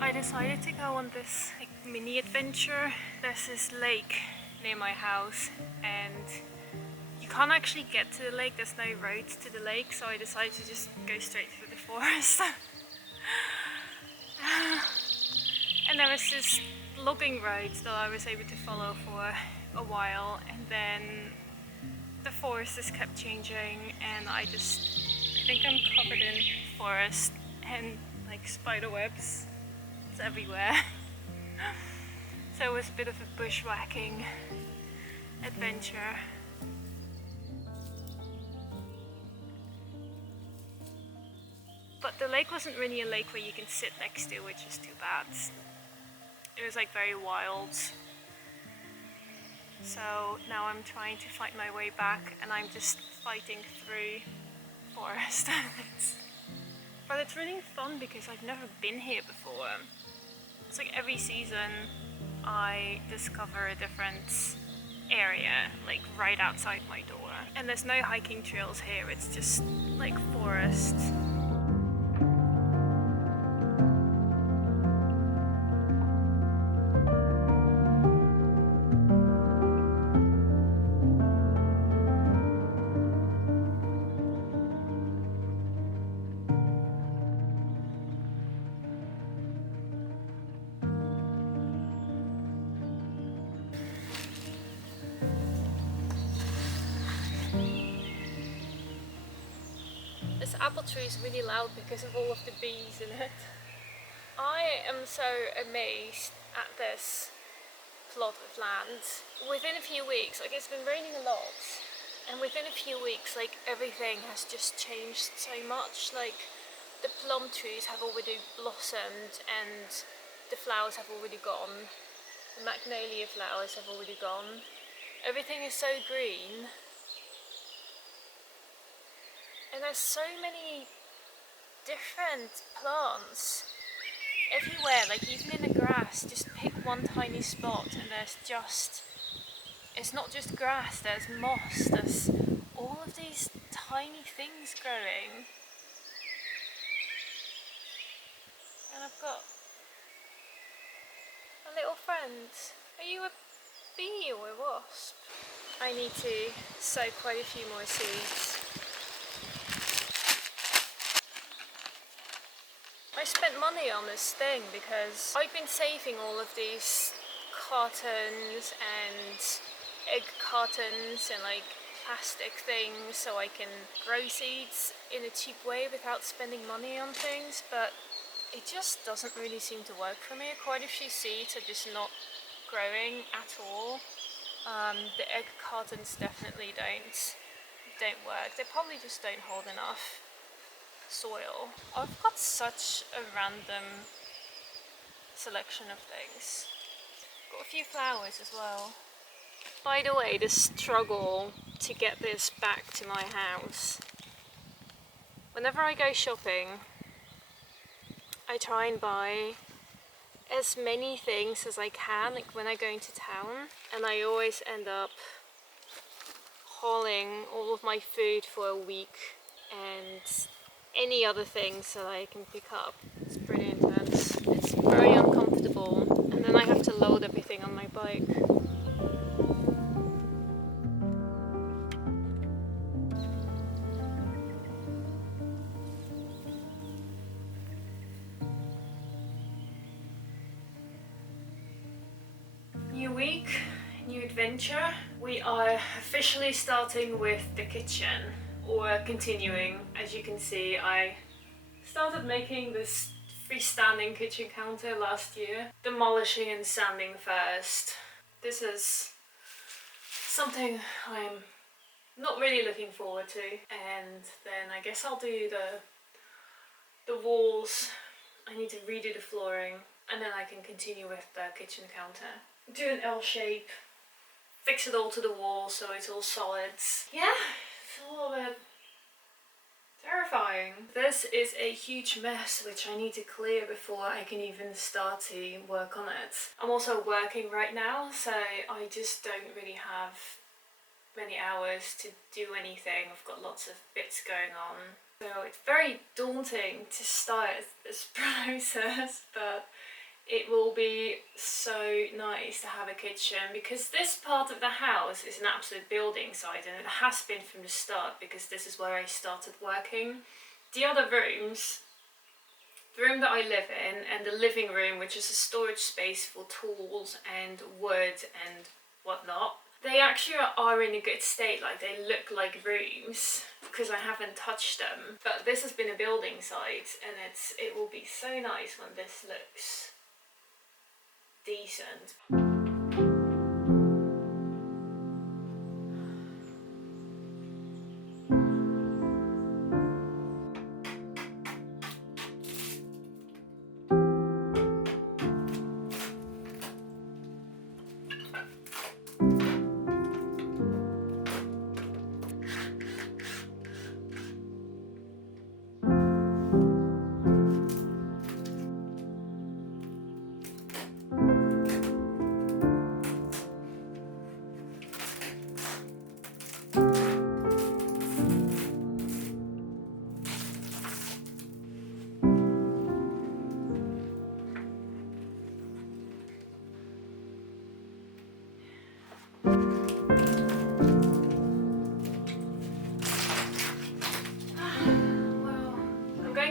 I decided to go on this mini adventure. There's this lake near my house and you can't actually get to the lake, there's no road to the lake, so I decided to just go straight through the forest. And there was this logging road that I was able to follow for a while, and then the forest just kept changing and I think I'm covered in forest and like spider webs. It's everywhere. So it was a bit of a bushwhacking adventure. But the lake wasn't really a lake where you can sit next to, which is too bad. It was like very wild. So now I'm trying to find my way back and I'm just fighting through forest. But it's really fun because I've never been here before. It's like every season I discover a different area, like right outside my door. And there's no hiking trails here, it's just like forest. This apple tree is really loud because of all of the bees in it. I am so amazed at this plot of land. Within a few weeks, like it's been raining a lot, and within a few weeks, like everything has just changed so much. Like the plum trees have already blossomed and the flowers have already gone. The magnolia flowers have already gone. Everything is so green. And there's so many different plants everywhere, like even in the grass. Just pick one tiny spot and there's just, it's not just grass, there's moss, there's all of these tiny things growing. And I've got a little friend. Are you a bee or a wasp? I need to sow quite a few more seeds. I spent money on this thing because I've been saving all of these cartons and egg cartons and like plastic things so I can grow seeds in a cheap way without spending money on things, but it just doesn't really seem to work for me. Quite a few seeds are just not growing at all. The egg cartons definitely don't work. They probably just don't hold enough soil. I've got such a random selection of things. Got a few flowers as well. By the way, the struggle to get this back to my house. Whenever I go shopping, I try and buy as many things as I can, like when I go into town, and I always end up hauling all of my food for a week and any other things that I can pick up. It's pretty intense. It's very uncomfortable, and then I have to load everything on my bike. New week, new adventure. We are officially starting with the kitchen, or continuing. As you can see, I started making this freestanding kitchen counter last year. Demolishing and sanding first. This is something I'm not really looking forward to, and then I guess I'll do the walls. I need to redo the flooring, and then I can continue with the kitchen counter. Do an L shape, fix it all to the wall so it's all solids. Yeah, it's a little bit terrifying. This is a huge mess which I need to clear before I can even start to work on it. I'm also working right now, so I just don't really have many hours to do anything. I've got lots of bits going on. So it's very daunting to start this process, but it will be so nice to have a kitchen, because this part of the house is an absolute building site, and it has been from the start because this is where I started working. The other rooms, the room that I live in and the living room, which is a storage space for tools and wood and whatnot, they actually are in a good state. Like, they look like rooms because I haven't touched them. But this has been a building site, and it will be so nice when this looks decent.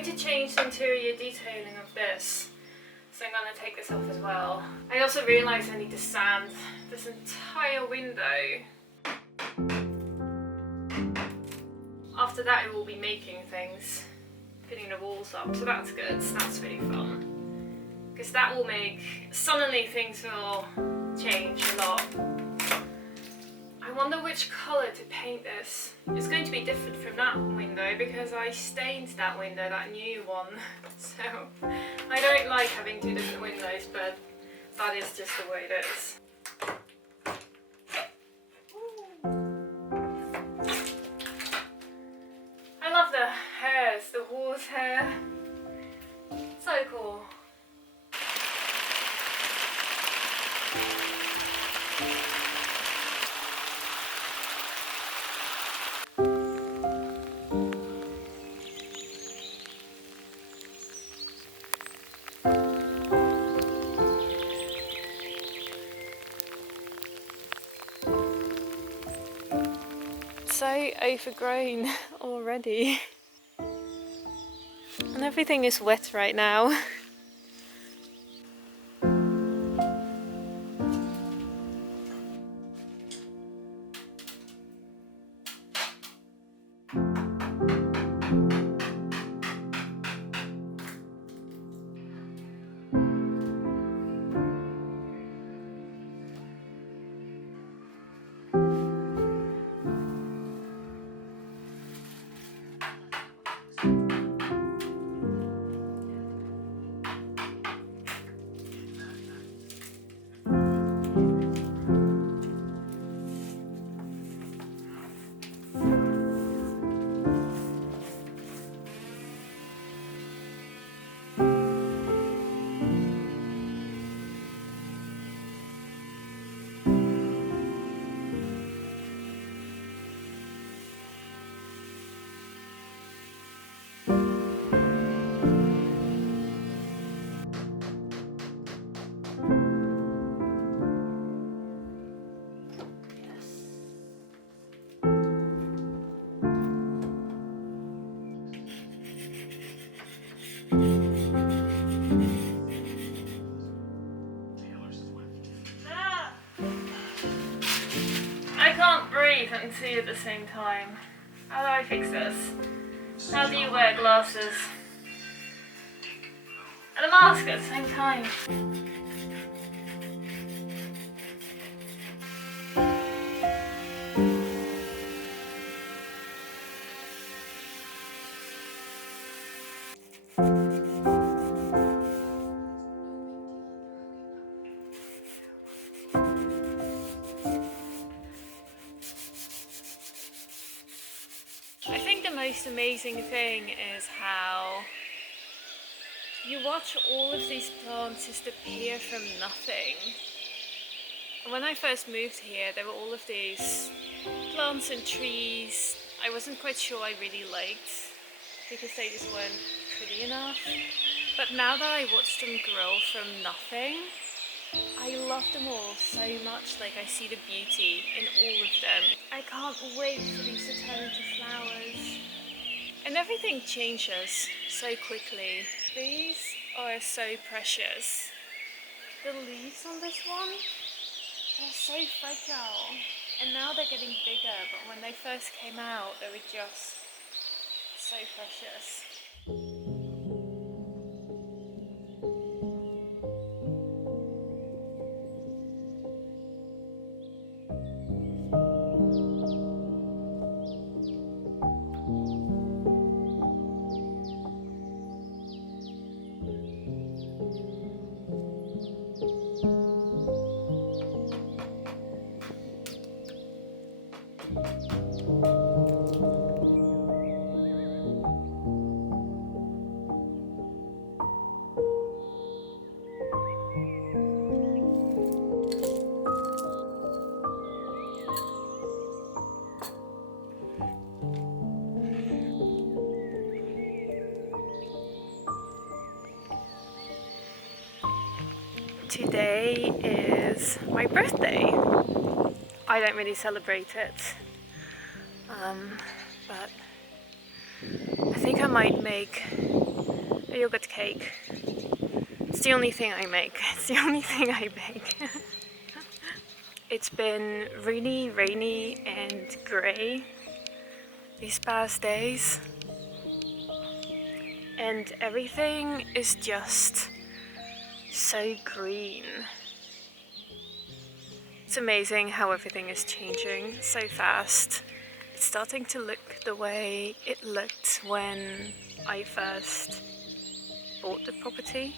To change the interior detailing of this, so I'm going to take this off as well. I also realised I need to sand this entire window. After that it will be making things, putting the walls up, so that's good, that's really fun. Because that will make, suddenly things will change a lot. I wonder which colour to paint this. It's going to be different from that window because I stained that window, that new one. So I don't like having two different windows, but that is just the way it is. I love the hairs, the horsehair. So cool. So overgrown already. And everything is wet right now. I can't breathe and see at the same time. How do I fix this? How do you wear glasses and a mask at the same time? I think the most amazing thing is how you watch all of these plants just appear from nothing. When I first moved here, there were all of these plants and trees I wasn't quite sure I really liked because they just weren't pretty enough. But now that I watched them grow from nothing, I love them all so much. Like, I see the beauty in all of them. I can't wait for these to turn into flowers. And everything changes so quickly. These are so precious. The leaves on this one, they're so fragile. And now they're getting bigger, but when they first came out, they were just so precious. Today is my birthday. I don't really celebrate it, but I think I might make a yogurt cake. It's the only thing I make. It's the only thing I bake. It's been really rainy and grey these past days, and everything is just so green. It's amazing how everything is changing so fast. It's starting to look the way it looked when I first bought the property.